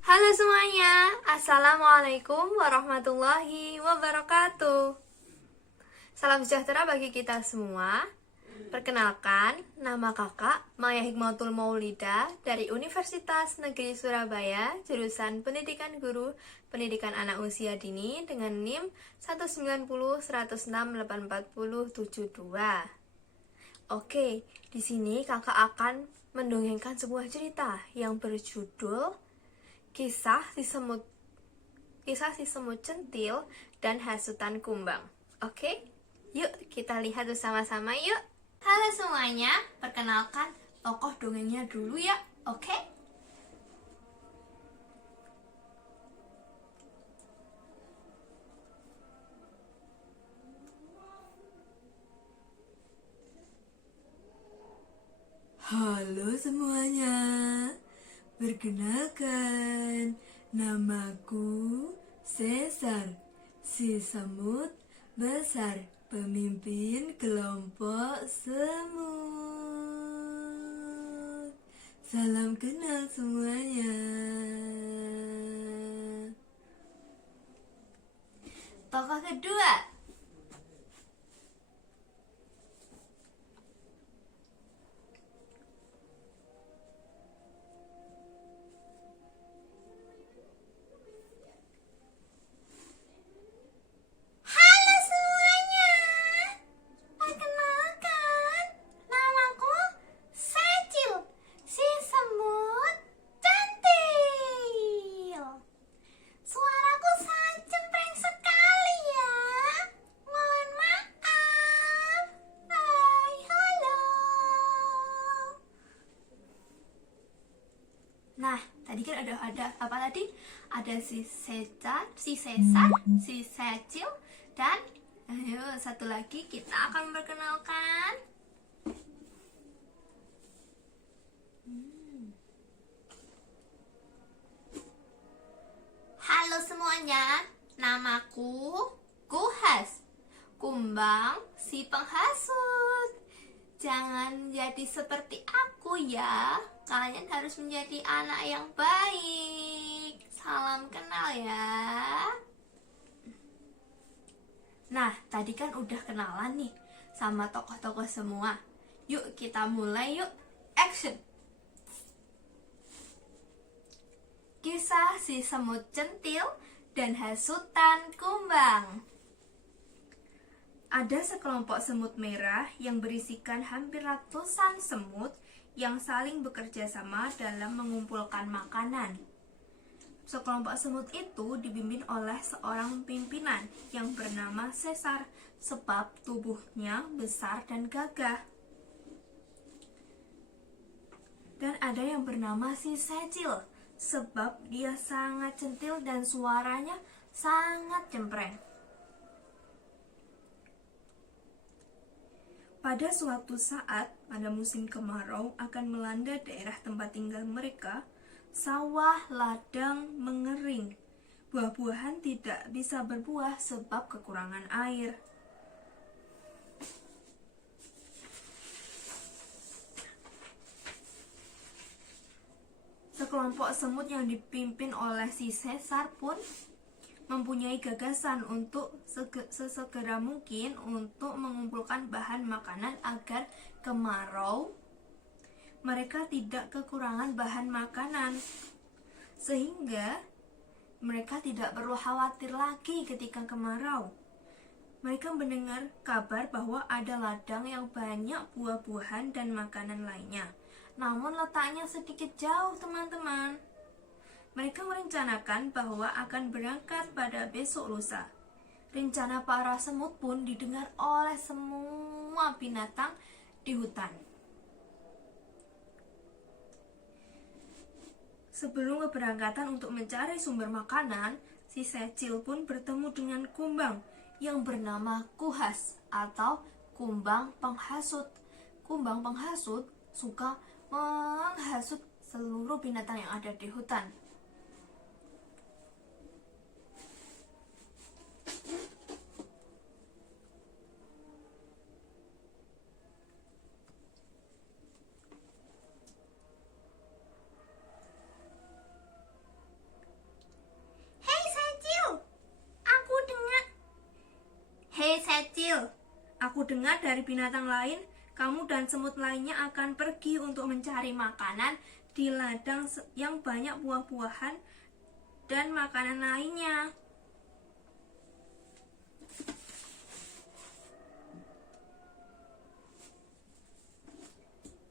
Halo semuanya, Assalamualaikum warahmatullahi wabarakatuh. Salam sejahtera bagi kita semua. Perkenalkan, nama kakak Maya Hikmatul Maulida dari Universitas Negeri Surabaya, jurusan Pendidikan Guru, Pendidikan Anak Usia Dini dengan NIM 19010684072. Oke, di sini kakak akan mendongengkan sebuah cerita yang berjudul Kisah si semut centil dan hasutan kumbang. Oke, yuk kita lihat bersama-sama yuk. Halo semuanya, perkenalkan tokoh dongengnya dulu ya. Oke. Halo semuanya, perkenalkan, namaku Cesar, si semut besar, pemimpin kelompok semut. Salam kenal semuanya. Tokoh kedua. Halo semuanya, perkenalkan, namaku Secil, si semut cantil. Suaraku sangat cempreng sekali ya. Mohon maaf. Hai, halo. Nah, tadi kan ada apa tadi? Ada si Cesar, si Secil, dan ayo satu lagi kita akan memperkenalkan. Halo semuanya, namaku Kuhas, kumbang si penghasut. Jangan jadi seperti aku ya. Kalian harus menjadi anak yang baik. Salam kenal ya. Nah, tadi kan udah kenalan nih sama tokoh-tokoh semua. Yuk kita mulai yuk. Action. Kisah si semut centil dan hasutan kumbang. Ada sekelompok semut merah yang berisikan hampir ratusan semut yang saling bekerja sama dalam mengumpulkan makanan. Sekelompok semut itu dipimpin oleh seorang pimpinan yang bernama Cesar sebab tubuhnya besar dan gagah. Dan ada yang bernama si Secil sebab dia sangat centil dan suaranya sangat cempreng. Pada suatu saat, pada musim kemarau akan melanda daerah tempat tinggal mereka, sawah, ladang mengering. Buah-buahan tidak bisa berbuah sebab kekurangan air. Sekelompok semut yang dipimpin oleh si Cesar pun mempunyai gagasan untuk sesegera mungkin untuk mengumpulkan bahan makanan agar kemarau mereka tidak kekurangan bahan makanan, sehingga mereka tidak perlu khawatir lagi ketika kemarau. Mereka mendengar kabar bahwa ada ladang yang banyak buah-buahan dan makanan lainnya, namun letaknya sedikit jauh teman-teman. Mereka merencanakan bahwa akan berangkat pada besok lusa. Rencana para semut pun didengar oleh semua binatang di hutan. Sebelum keberangkatan untuk mencari sumber makanan, si Secil pun bertemu dengan kumbang yang bernama Kuhas atau kumbang penghasut. Kumbang penghasut suka menghasut seluruh binatang yang ada di hutan. Aku dengar dari binatang lain, kamu dan semut lainnya akan pergi untuk mencari makanan di ladang yang banyak buah-buahan dan makanan lainnya.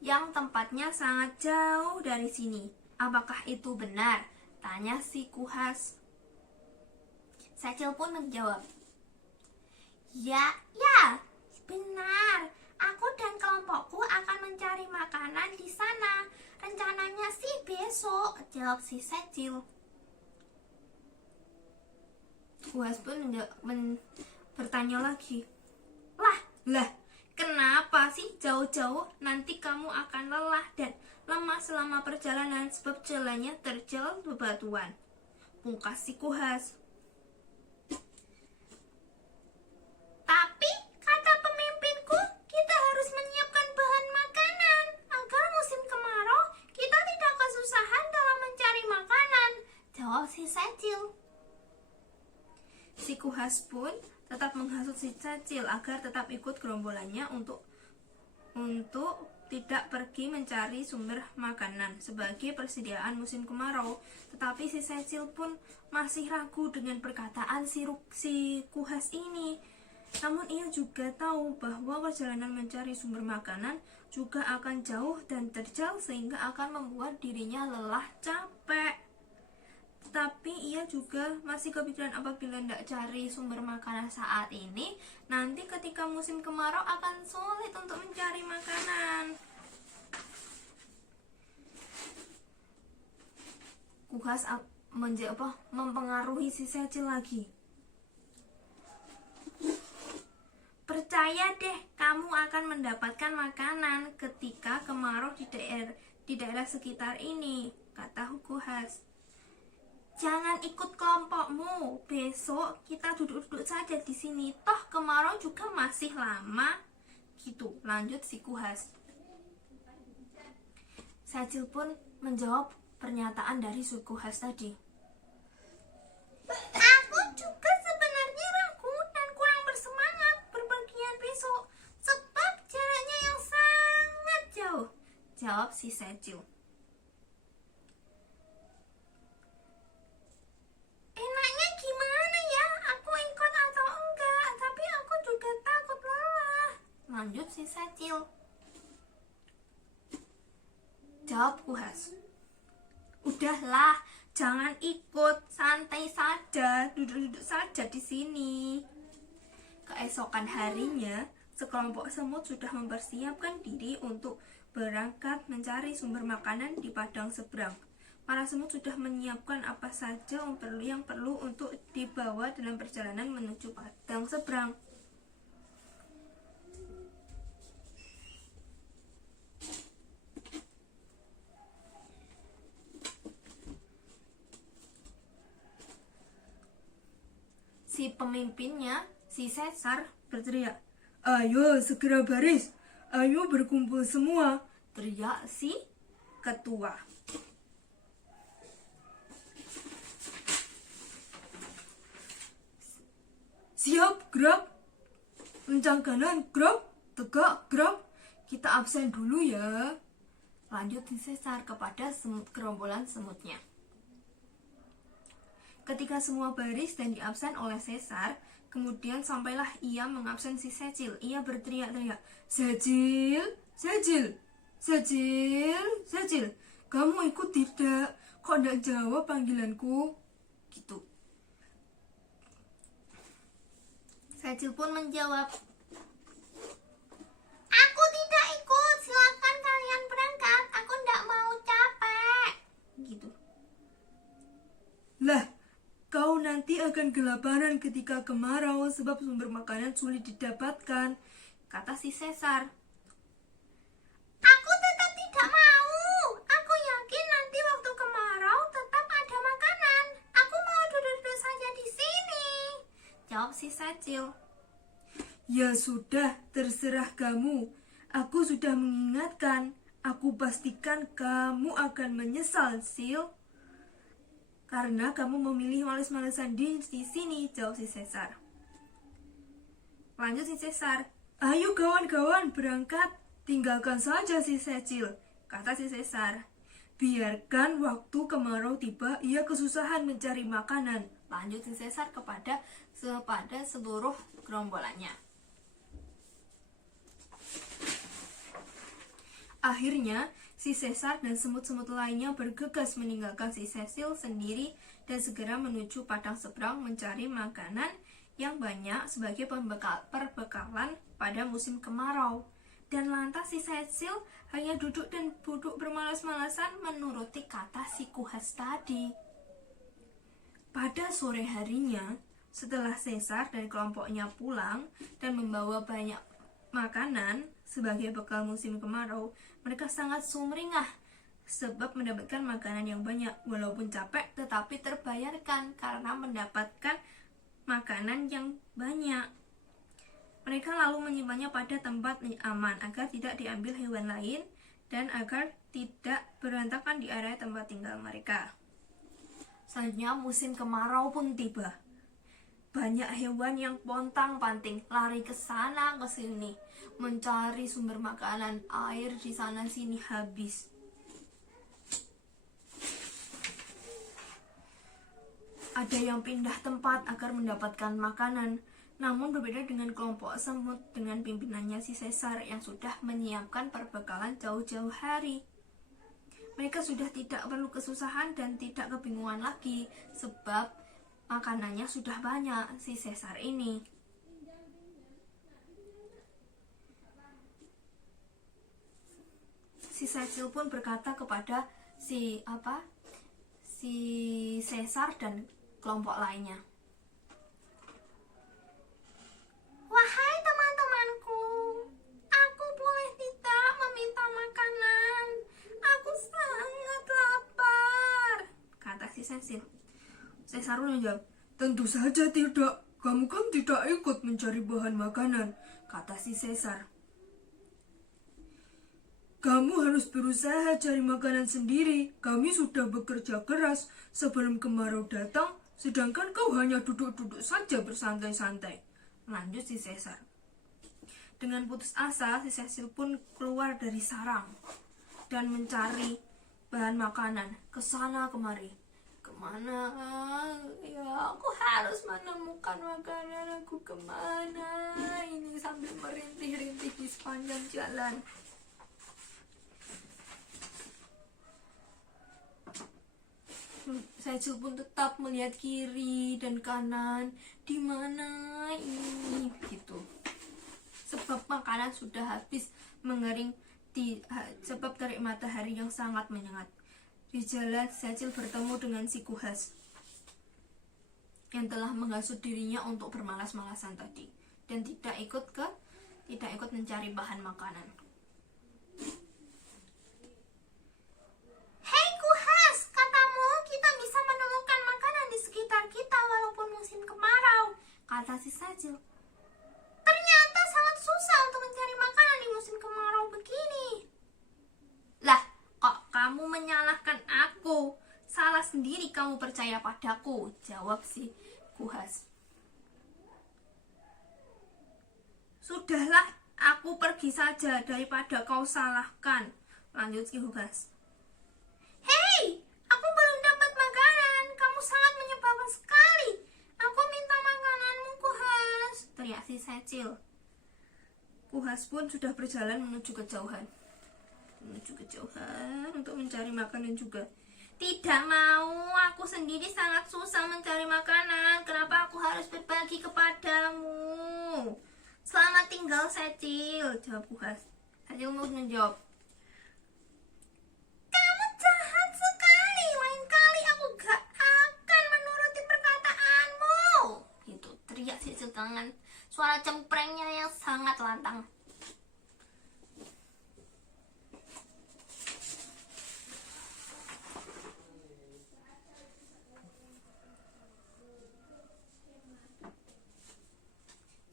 Yang tempatnya sangat jauh dari sini. Apakah itu benar? Tanya si Kuhas. Secil pun menjawab, ya, benar. Aku dan kelompokku akan mencari makanan di sana. Rencananya sih besok, jawab si Secil. Kuhas pun bertanya lagi, Lah, kenapa sih jauh-jauh? Nanti kamu akan lelah dan lemah selama perjalanan sebab jalannya terjal bebatuan, pungkas si Kuhas. Tapi kata pemimpinku, kita harus menyiapkan bahan makanan agar musim kemarau kita tidak kesusahan dalam mencari makanan, jawab si Secil. Si Kuhas pun tetap menghasut si Secil agar tetap ikut gerombolannya untuk tidak pergi mencari sumber makanan sebagai persediaan musim kemarau. Tetapi si Secil pun masih ragu dengan perkataan si Kuhas ini. Namun ia juga tahu bahwa perjalanan mencari sumber makanan juga akan jauh dan terjal sehingga akan membuat dirinya lelah, capek. Tetapi ia juga masih kepikiran apabila tidak cari sumber makanan saat ini, nanti ketika musim kemarau akan sulit untuk mencari makanan. Kuhas mempengaruhi si Secil lagi. Percaya deh, kamu akan mendapatkan makanan ketika kemarau di daerah sekitar ini, kata Kuhas. Jangan ikut kelompokmu. Besok kita duduk-duduk saja di sini. Toh kemarau juga masih lama. Gitu, lanjut si Kuhas. Secil pun menjawab pernyataan dari si Kuhas tadi. Aku juga sebenarnya ragu dan kurang bersemangat berpergian besok sebab jaraknya yang sangat jauh, jawab si Secil. Enaknya gimana ya? Aku ikut atau enggak? Tapi aku juga takut lelah, lanjut si Secil. Jawab Kuhas. Udahlah, jangan ikut, santai saja, duduk-duduk saja di sini. Keesokan harinya, sekelompok semut sudah mempersiapkan diri untuk berangkat mencari sumber makanan di padang seberang. Para semut sudah menyiapkan apa saja yang perlu untuk dibawa dalam perjalanan menuju padang seberang. Si pemimpinnya, si Sesar, berteriak, "Ayo segera baris, ayo berkumpul semua," teriak si ketua. Siap, gerak. Kencang kanan, gerak. Tegak, gerak. Kita absen dulu ya, lanjut si Sesar kepada gerombolan semutnya. Ketika semua baris dan diabsen oleh Sesar, kemudian sampailah ia mengabsen si Secil. Ia berteriak-teriak, Secil, Secil, Secil, Secil, kamu ikut tidak? Kok tidak jawab panggilanku? Gitu. Secil pun menjawab, aku tidak ikut, silakan kalian berangkat, aku tidak mau, capek. Gitu. Lah, kau nanti akan kelaparan ketika kemarau sebab sumber makanan sulit didapatkan, kata si Sesar. Aku tetap tidak mau. Aku yakin nanti waktu kemarau tetap ada makanan. Aku mau duduk-duduk saja di sini, jawab si Secil. Ya sudah, terserah kamu. Aku sudah mengingatkan. Aku pastikan kamu akan menyesal, Sil. Karena kamu memilih males-malesan di sini, jawab si Sesar. Lanjut si Sesar. "Ayo kawan-kawan berangkat, tinggalkan saja si Secil," kata si Sesar. "Biarkan waktu kemarau tiba, ia kesusahan mencari makanan," lanjut si Sesar kepada seluruh gerombolannya. Akhirnya, si Sesar dan semut-semut lainnya bergegas meninggalkan si Cecil sendiri dan segera menuju padang seberang mencari makanan yang banyak sebagai perbekalan pada musim kemarau. Dan lantas si Cecil hanya duduk bermalas-malasan menuruti kata si Kuhas tadi. Pada sore harinya, setelah Sesar dan kelompoknya pulang dan membawa banyak makanan sebagai bekal musim kemarau, mereka sangat sumringah sebab mendapatkan makanan yang banyak. Walaupun capek, tetapi terbayarkan karena mendapatkan makanan yang banyak. Mereka lalu menyimpannya pada tempat aman agar tidak diambil hewan lain dan agar tidak berantakan di area tempat tinggal mereka. Selanjutnya musim kemarau pun tiba. Banyak hewan yang pontang-panting lari ke sana ke sini mencari sumber makanan. Air di sana sini habis. Ada yang pindah tempat agar mendapatkan makanan. Namun berbeda dengan kelompok semut dengan pimpinannya si Sesar yang sudah menyiapkan perbekalan jauh-jauh hari. Mereka sudah tidak perlu kesusahan dan tidak kebingungan lagi sebab makanannya sudah banyak si Sesar ini. Si Cecil pun berkata kepada si Sesar dan kelompok lainnya, "Wahai teman-temanku, aku boleh tidak meminta makanan? Aku sangat lapar," kata si Cecil. Sesar menjawab, "Tentu saja tidak. Kamu kan tidak ikut mencari bahan makanan," kata si Sesar. "Kamu harus berusaha cari makanan sendiri. Kami sudah bekerja keras sebelum kemarau datang, sedangkan kau hanya duduk-duduk saja bersantai-santai," lanjut si Sesar. Dengan putus asa, si Cecil pun keluar dari sarang dan mencari bahan makanan ke sana kemari. "Kemana ya, aku harus menemukan makanan, aku kemana ini?" sambil merintih-rintih di sepanjang jalan. Cecil pun tetap melihat kiri dan kanan, di mana ini gitu. Sebab makanan sudah habis mengering sebab terik matahari yang sangat menyengat. Di jalan, Cecil bertemu dengan si Kuhas yang telah menghasut dirinya untuk bermalas-malasan tadi dan tidak ikut mencari bahan makanan. "Hei Kuhas, katamu kita bisa menemukan makanan di sekitar kita walaupun musim kemarau," kata si Cecil. "Ternyata sangat susah untuk mencari makanan di musim kemarau begini." "Lah, kok kamu menyalahkan aku? Salah sendiri kamu percaya padaku," jawab si Kuhas. "Sudahlah, aku pergi saja daripada kau salahkan," lanjut si Kuhas. "Hei, aku belum dapat makanan. Kamu sangat menyebalkan sekali. Aku minta makananmu, Kuhas," teriak si Cecil. Kuhas pun sudah berjalan menuju kejauhan untuk mencari makanan juga. "Tidak mau, aku sendiri sangat susah mencari makanan. Kenapa aku harus berbagi kepadamu?" "Selamat tinggal, Cecil," jawab Kuhas. Cecil menjawab, "Kamu jahat sekali. Lain kali aku gak akan menuruti perkataanmu," gitu teriak Cecil dengan suara cemprengnya yang sangat lantang.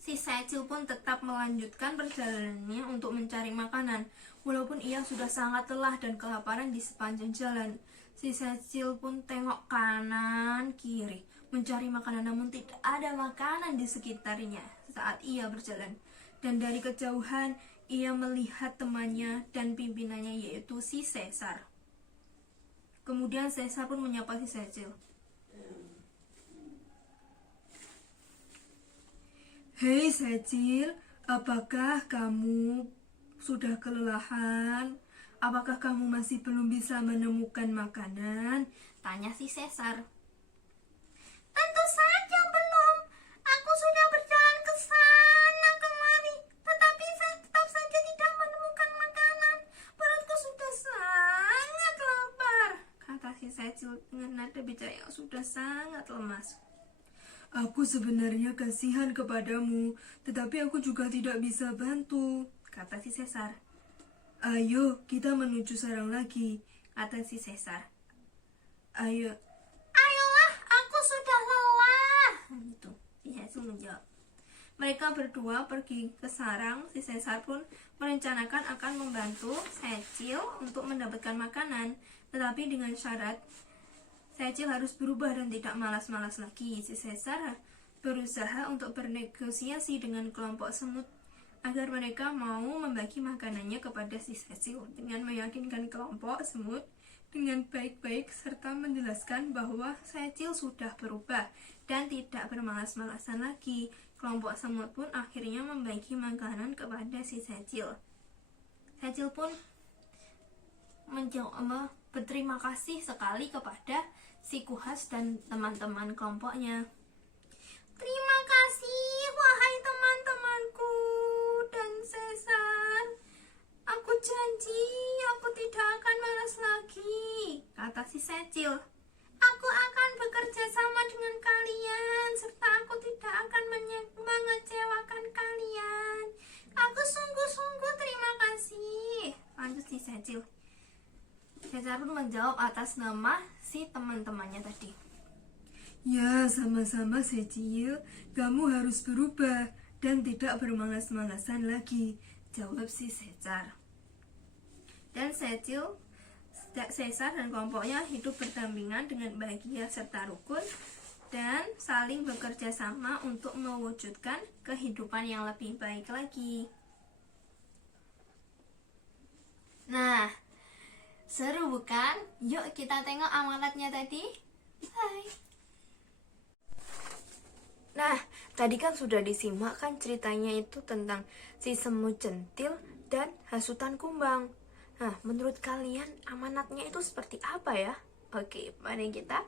Si Cecil pun tetap melanjutkan perjalanannya untuk mencari makanan. Walaupun ia sudah sangat lelah dan kelaparan di sepanjang jalan, si Cecil pun tengok kanan kiri mencari makanan, namun tidak ada makanan di sekitarnya saat ia berjalan. dan dari kejauhan ia melihat temannya dan pimpinannya, yaitu si Caesar. Kemudian Caesar pun menyapa si Secil. "Hei Secil, apakah kamu sudah kelelahan? Apakah kamu masih belum bisa menemukan makanan?" tanya si Caesar. "Tentu saja belum. Aku sudah berjalan ke sana kemari, tetapi saya tetap saja tidak menemukan makanan. Perutku sudah sangat lapar," kata si Secil dengan nada bicara yang sudah sangat lemas. Aku sebenarnya kasihan kepadamu, tetapi aku juga tidak bisa bantu, Kata si Caesar. Ayo, kita menuju sarang lagi, Kata si Caesar. Ayo. Ayolah, aku sudah lelah. Gitu. Si Caesar menjawab. Mereka berdua pergi ke sarang. Si Caesar pun merencanakan akan membantu Secil untuk mendapatkan makanan, tetapi dengan syarat Secil harus berubah dan tidak malas-malas lagi. Si Caesar berusaha untuk bernegosiasi dengan kelompok semut agar mereka mau membagi makanannya kepada si Secil dengan meyakinkan kelompok semut dengan baik-baik serta menjelaskan bahwa Secil sudah berubah dan tidak bermalas-malasan lagi. Kelompok semut pun akhirnya membagi makanan kepada si Secil. Secil pun berterima kasih sekali kepada si Kuhas dan teman-teman kelompoknya. "Terima kasih wahai teman-temanku dan Caesar. Aku janji aku tidak akan malas lagi," kata si Secil. "Aku akan bekerja sama dengan kalian serta aku tidak akan mengecewakan kalian. Aku sungguh-sungguh terima kasih," lanjut si Secil. Caesar pun menjawab atas nama si teman-temannya tadi. Ya, sama-sama Secil, kamu harus berubah dan tidak bermalas-malasan lagi, jawab si Caesar. Dan Caesar dan kelompoknya hidup berdampingan dengan bahagia serta rukun dan saling bekerja sama untuk mewujudkan kehidupan yang lebih baik lagi. Nah, seru bukan? Yuk kita tengok amanatnya tadi. Hai. Nah, tadi kan sudah disimak kan ceritanya itu tentang si semut centil dan hasutan kumbang. Nah, menurut kalian amanatnya itu seperti apa ya? Oke, mari kita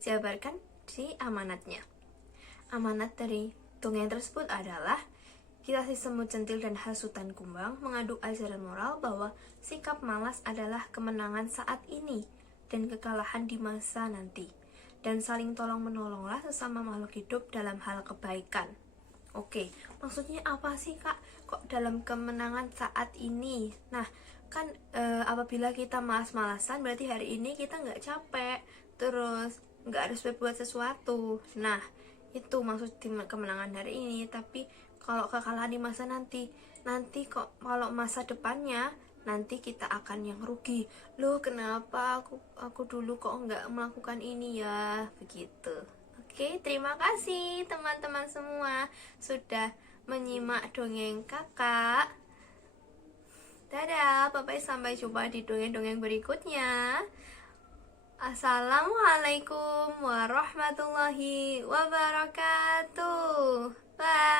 jabarkan si amanatnya. Amanat dari dongeng tersebut adalah kisah si semut centil dan hasutan kumbang mengandung ajaran moral bahwa sikap malas adalah kemenangan saat ini dan kekalahan di masa nanti. Dan saling tolong-menolonglah sesama makhluk hidup dalam hal kebaikan. Oke, maksudnya apa sih kak? Kok dalam kemenangan saat ini? Nah, kan apabila kita malas-malasan berarti hari ini kita nggak capek, terus nggak harus berbuat sesuatu. Nah, itu maksud kemenangan hari ini. Tapi kalau kekalahan di masa nanti kok kalau masa depannya nanti kita akan yang rugi. Loh, kenapa aku dulu kok nggak melakukan ini ya? Begitu. Oke, terima kasih teman-teman semua sudah menyimak dongeng kakak. Dadah, bye-bye, sampai jumpa di dongeng-dongeng berikutnya. Assalamualaikum warahmatullahi wabarakatuh. Bye.